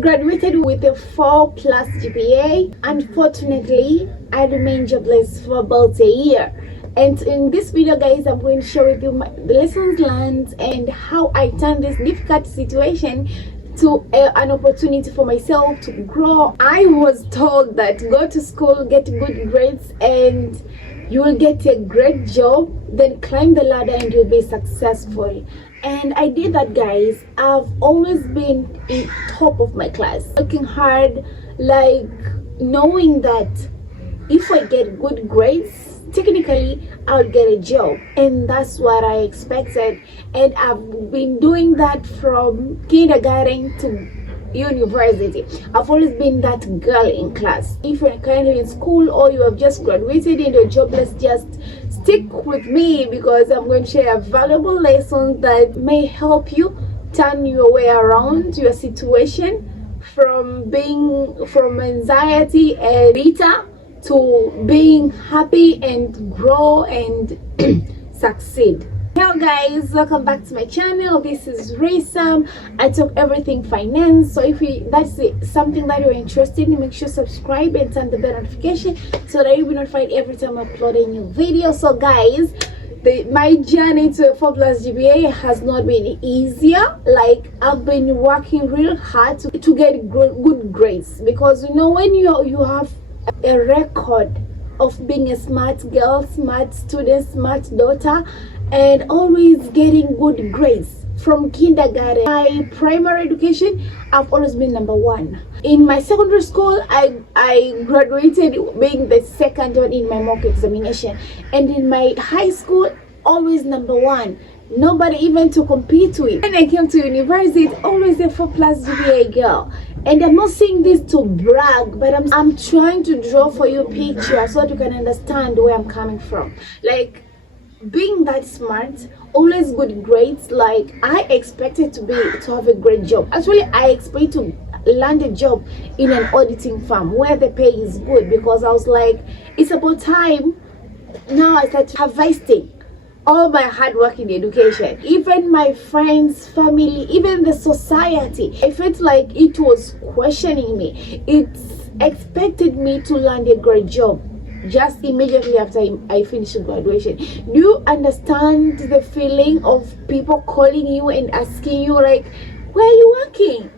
graduated with a 4+ GPA. Unfortunately, I remained jobless for about a year. And in this video, guys, I'm going to share with you the lessons learned and how I turned this difficult situation to an opportunity for myself to grow. I was told that go to school, get good grades, and you will get a great job, then climb the ladder and you'll be successful. And I did that, guys. I've always been in top of my class, working hard, like knowing that if I get good grades, technically I'll get a job, and that's what I expected. And I've been doing that from kindergarten to university. I've always been that girl in class. If you're currently in school or you have just graduated and you're jobless, just stick with me, because I'm going to share valuable lessons that may help you turn your way around your situation from anxiety and bitter to being happy and grow and succeed. Hello guys, welcome back to my channel. This is Raysam. I talk everything finance. So if that's something that you're interested in, make sure to subscribe and turn the bell notification so that you'll be notified every time I upload a new video. So guys, my journey to a 4+ GPA has not been easier. Like, I've been working real hard to get good grades, because you know, when you have a record of being a smart girl, smart student, smart daughter, and always getting good grades from kindergarten. My primary education, I've always been number one. In my secondary school, I graduated being the second one in my mock examination, and in my high school, always number one. Nobody even to compete with. When I came to university, always a 4+ GPA girl. And I'm not saying this to brag, but I'm trying to draw for you a picture so that you can understand where I'm coming from. Like, being that smart, always good grades, like I expected to have a great job. Actually, I expected to land a job in an auditing firm where the pay is good, because I was like, it's about time now I start harvesting all my hard work in education. Even my friends, family, even the society, I felt like it was questioning me. It expected me to land a great job just immediately after I finished graduation. Do you understand the feeling of people calling you and asking you, like, where are you working?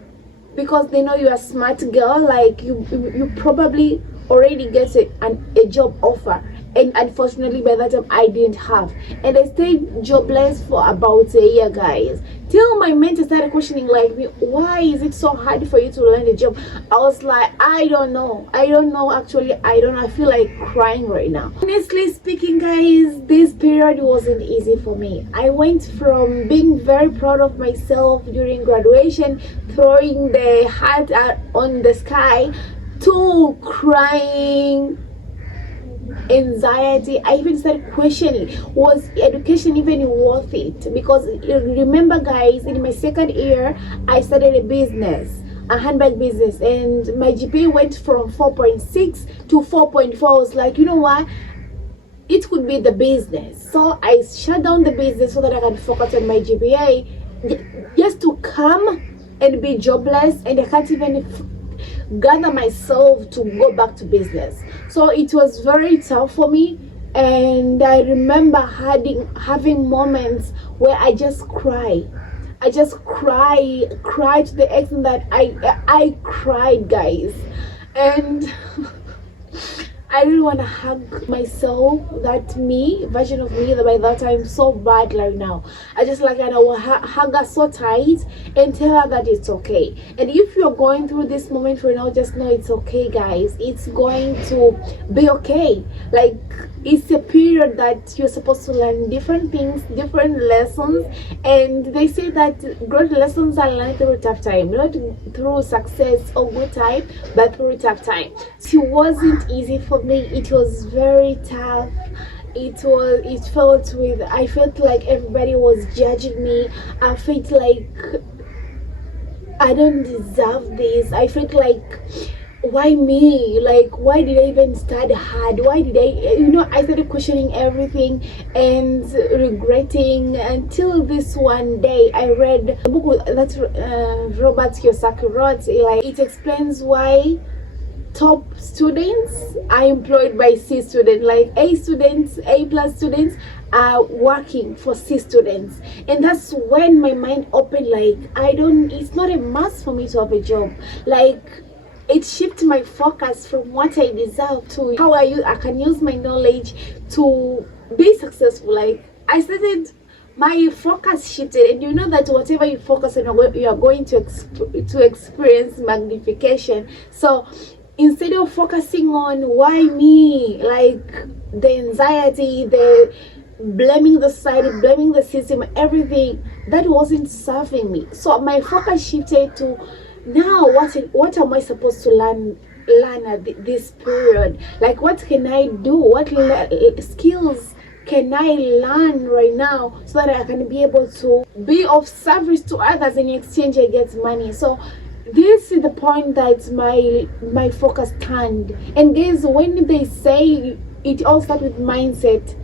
Because they know you're a smart girl, like you probably already get a job offer. And unfortunately, by that time, I didn't have. And I stayed jobless for about a year, guys. Till my mentor started questioning, like, why is it so hard for you to land a job? I was like, I don't know. Actually, I don't know. I feel like crying right now. Honestly speaking, guys, this period wasn't easy for me. I went from being very proud of myself during graduation, throwing the hat on the sky, to crying, anxiety. I even started questioning, was education even worth it? Because remember, guys, in my second year I started a business, a handbag business, and my GPA went from 4.6 to 4.4. I was like, you know what, it could be the business. So I shut down the business so that I can focus on my GPA, just to come and be jobless, and I can't even gather myself to go back to business. So it was very tough for me, and I remember having moments where I just cry. I just cry to the extent that I cried, guys. And I really want to hug myself, that version of me that by that time so bad right now. I just like, and I will hug her so tight and tell her that it's okay. And if you're going through this moment right now, just know it's okay, guys. It's going to be okay. Like, it's a period that you're supposed to learn different things, different lessons, and they say that great lessons are learned through tough time, not through success or good time, but through tough time. It wasn't easy for me. It was very tough. I felt like everybody was judging me. I felt like I don't deserve this. I felt like why me? Like, why did I even study hard? Why did I started questioning everything and regretting, until this one day I read a book that Robert Kiyosaki wrote. Like, it explains why top students are employed by C students, like A students, A plus students are working for C students. And that's when my mind opened, like, it's not a must for me to have a job. Like, it shifted my focus from what I deserve to how I can use my knowledge to be successful. Like, I started, my focus shifted, and you know that whatever you focus on, you are going to experience magnification. So instead of focusing on why me, like the anxiety, the blaming the society, blaming the system, everything that wasn't serving me, so my focus shifted to, now what am I supposed to learn at this period? Like, what can I do? What skills can I learn right now so that I can be able to be of service to others, in exchange I get money? So this is the point that my focus turned. And guys, when they say it all starts with mindset,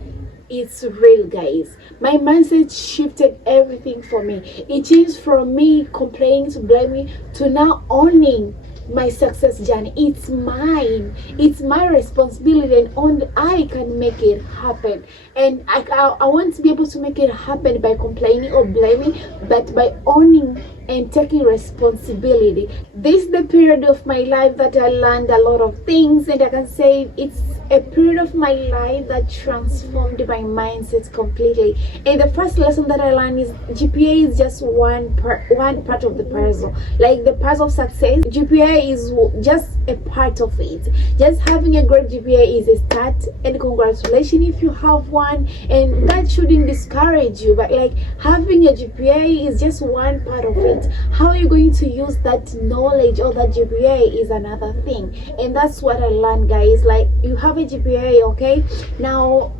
it's real, guys. My mindset shifted everything for me. It changed from me complaining to blaming to now owning my success journey. It's mine, it's my responsibility, and only I can make it happen. And I want to be able to make it happen by complaining or blaming, but by owning and taking responsibility. This is the period of my life that I learned a lot of things, and I can say it's a period of my life that transformed my mindset completely. And the first lesson that I learned is GPA is just one part of the puzzle. Like, the puzzle of success, GPA is just a part of it. Just having a great GPA is a start, and congratulations if you have one, and that shouldn't discourage you. But like, having a GPA is just one part of it. How are you going to use that knowledge or that GPA is another thing. And that's what I learned, guys. Like, you have a GPA, okay, now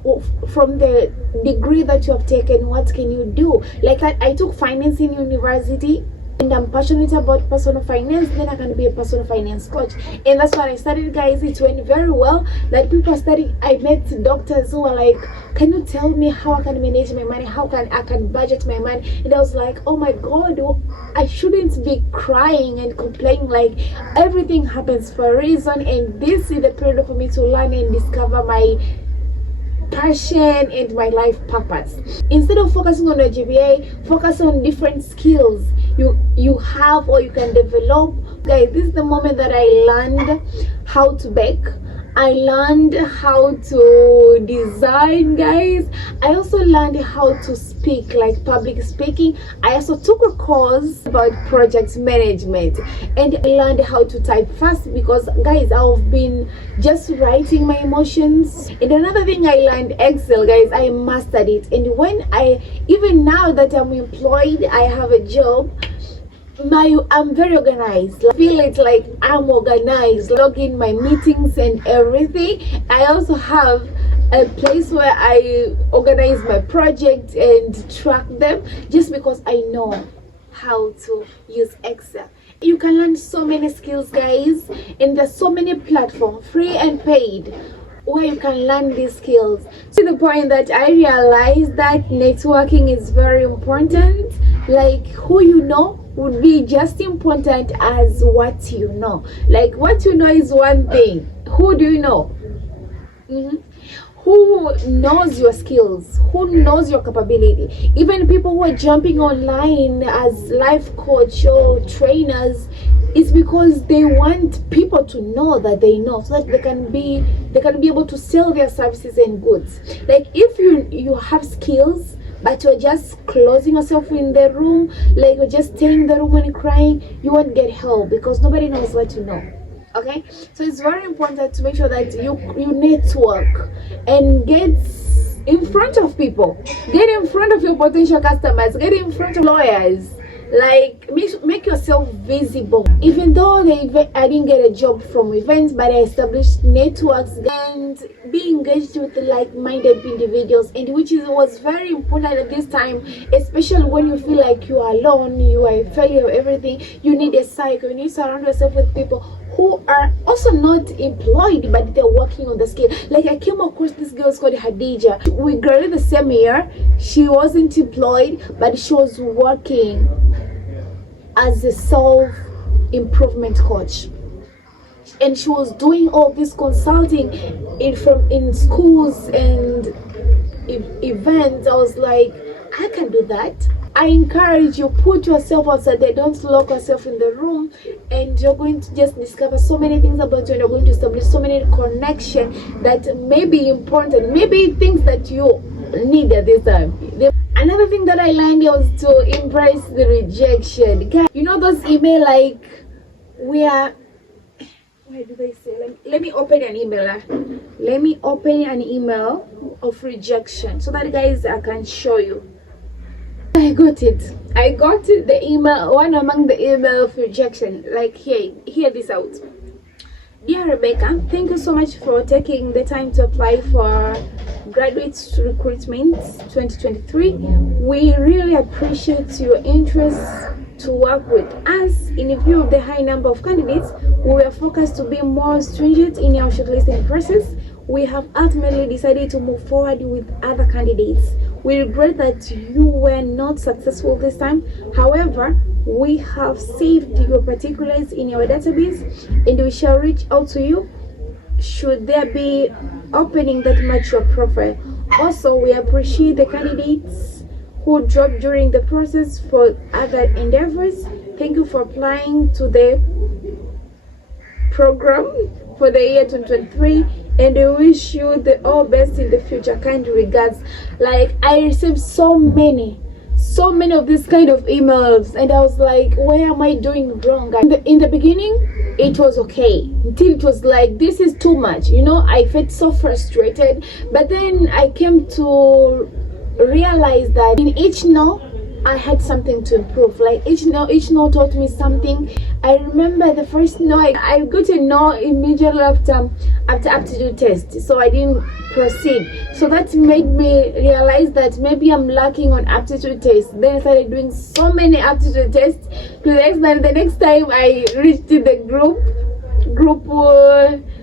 from the degree that you have taken, what can you do? Like, I took finance in university, and I'm passionate about personal finance. Then I can be a personal finance coach, and that's what I started, guys. It went very well. That people studying, I met doctors who were like, can you tell me how I can manage my money, how I can budget my money? And I was like, oh my god, I shouldn't be crying and complaining. Like, everything happens for a reason, and this is the period for me to learn and discover my passion and my life purpose. Instead of focusing on a GPA, focus on different skills you have or you can develop. Guys, this is the moment that I learned how to bake. I learned how to design, guys. I also learned how to speak, like public speaking. I also took a course about project management, and I learned how to type fast, because guys, I've been just writing my emotions. And another thing, I learned Excel, guys. I mastered it. And even now that I'm employed, I have a job, I'm very organized. I feel it, like I'm organized, log in my meetings and everything. I also have a place where I organize my projects and track them, just because I know how to use Excel. You can learn so many skills, guys, and there's so many platforms, free and paid, where you can learn these skills, to the point that I realized that networking is very important. Like, who you know would be just important as what you know. Like, what you know is one thing. Who do you know? Who knows your skills? Who knows your capability? Even people who are jumping online as life coach or trainers, it's because they want people to know that they know, so that they can be able to sell their services and goods. Like, if you have skills, but you're just closing yourself in the room, like you're just staying in the room and crying, you won't get help, because nobody knows what you know. Okay, so it's very important to make sure that you network and get in front of people, get in front of your potential customers, get in front of lawyers, Like make yourself visible. Even though I didn't get a job from events, but I established networks and be engaged with like-minded individuals, and which was very important at this time, especially when you feel like you are alone, you are a failure of everything. You need a cycle. You need to surround yourself with people who are also not employed, but they're working on the skill. Like I came across this girl called Hadija. We graduated the same year. She wasn't employed, but she was working as a self-improvement coach, and she was doing all this consulting in schools and events. I was like, I can do that. I encourage you, put yourself outside there. Don't lock yourself in the room, and you're going to just discover so many things about you, and you're going to establish so many connections that may be important, maybe things that you need at this time. Another thing that I learned was to embrace the rejection. You know those email like where do they say? Let me open an email. Let me open an email of rejection so that guys I can show you. I got it. I got the email, one among the email of rejection. Like hear this out. Dear Rebecca, thank you so much for taking the time to apply for graduate recruitment 2023. We really appreciate your interest to work with us. In view of the high number of candidates, we were focused to be more stringent in our shortlisting process. We have ultimately decided to move forward with other candidates. We regret that you were not successful this time. However, we have saved your particulars in our database, and we shall reach out to you should there be opening that match your profile. Also, we appreciate the candidates who dropped during the process for other endeavors. Thank you for applying to the program for the year 2023, and we wish you the all best in the future. Kind regards. Like I received so many of these kind of emails, and I was like, where am I doing wrong? In the beginning it was okay, until it was like, this is too much, you know. I felt so frustrated, but then I came to realize that in each no I had something to improve. Like each no taught me something. I remember the first no, I got a no immediately after aptitude test, so I didn't proceed. So that made me realize that maybe I'm lacking on aptitude test. Then I started doing so many aptitude tests to the extent the next time I reached the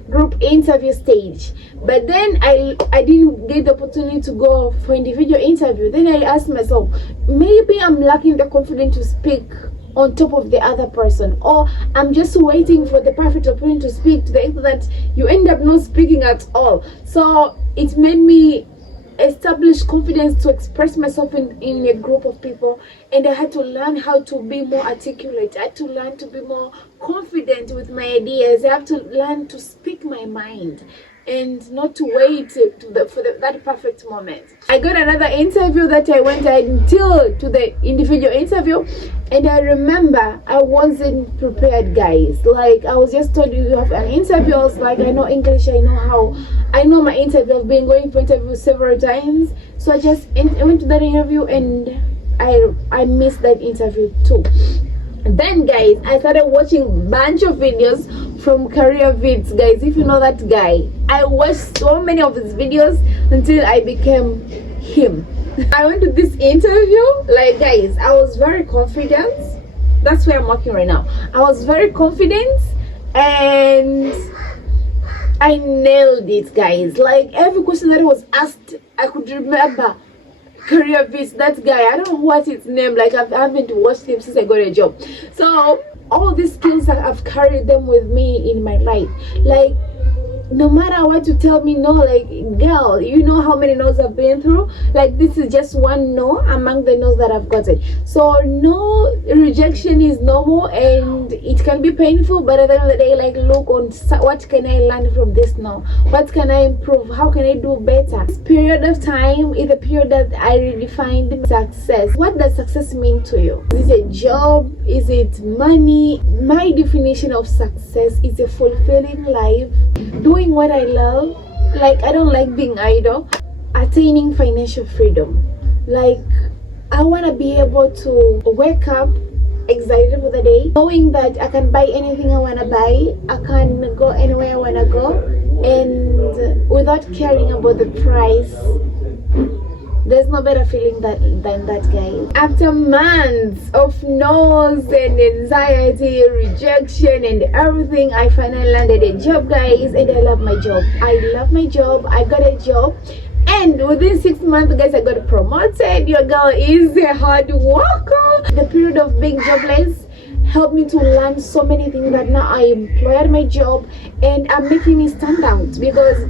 group interview stage, but then I didn't get the opportunity to go for individual interview. Then I asked myself, maybe I'm lacking the confidence to speak on top of the other person, or I'm just waiting for the perfect opportunity to speak, to the extent that you end up not speaking at all. So it made me establish confidence to express myself in a group of people, and I had to learn how to be more articulate. I had to learn to be more confident with my ideas. I have to learn to speak my mind and not to wait for that perfect moment. I got another interview that I went until to the individual interview, and I remember I wasn't prepared, guys. Like I was just told you have an interview. I was like, I know English, I know my interview. I've been going for interviews several times, so I went to that interview, and I missed that interview too. Then guys, I started watching bunch of videos from Career Vids. Guys, if you know that guy, I watched so many of his videos until I became him. I went to this interview, like guys, I was very confident. That's where I'm working right now. I was very confident and I nailed it, guys. Like every question that was asked, I could remember. Career Vids, that guy, I don't know what his name, like I haven't watched him since I got a job. So all these skills, I've carried them with me in my life. Like no matter what you tell me no, like girl, you know how many no's I've been through. Like this is just one no among the no's that I've gotten. So no, rejection is normal and it can be painful, but at the end of the day, like look on what can I learn from this no, what can I improve, how can I do better. This period of time is the period that I redefined success. What does success mean to you? Is it a job? Is it money? My definition of success is a fulfilling life, doing what I love. Like I don't like being idle. Attaining financial freedom. Like I want to be able to wake up excited for the day, knowing that I can buy anything I want to buy, I can go anywhere I want to go, and without caring about the price. There's no better feeling than that, guys. After months of no's and anxiety, rejection, and everything, I finally landed a job, guys, and I love my job. I love my job. I got a job. And within 6 months, guys, I got promoted. Your girl is a hard worker. The period of being jobless helped me to learn so many things that now I employ at my job, and I'm making me stand out, because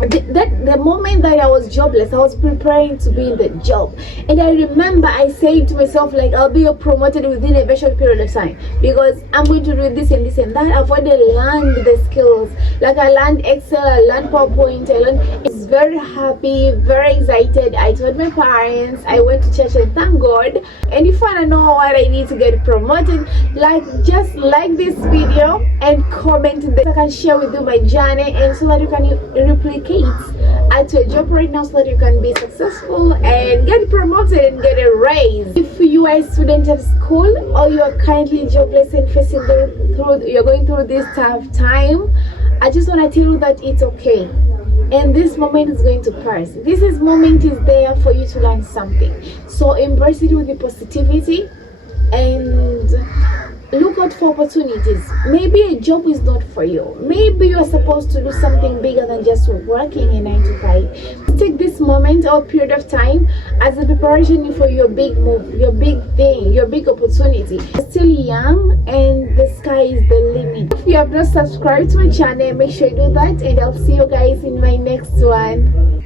the moment that I was jobless, I was preparing to be in the job, and I remember I said to myself, like, I'll be promoted within a very short period of time, because I'm going to do this and this and that. I've already learned the skills, like I learned Excel, I learned PowerPoint, I learned. It's very happy, very excited. I told my parents, I went to church, and thank God. And if you want to know what I need to get promoted, just like this video and comment that I can share with you my journey, and so that you can replicate at your job right now, so that you can be successful and get promoted and get a raise. If you are a student at school, or you are currently jobless and you're going through this tough time, I just want to tell you that it's okay, and this moment is going to pass. This moment is there for you to learn something, so embrace it with the positivity and look out for opportunities. Maybe a job is not for you. Maybe you're supposed to do something bigger than just working a 9 to 5. Take this moment or period of time as a preparation for your big move, your big thing, your big opportunity. You're still young, and the sky is the limit. If you have not subscribed to my channel, make sure you do that, and I'll see you guys in my next one.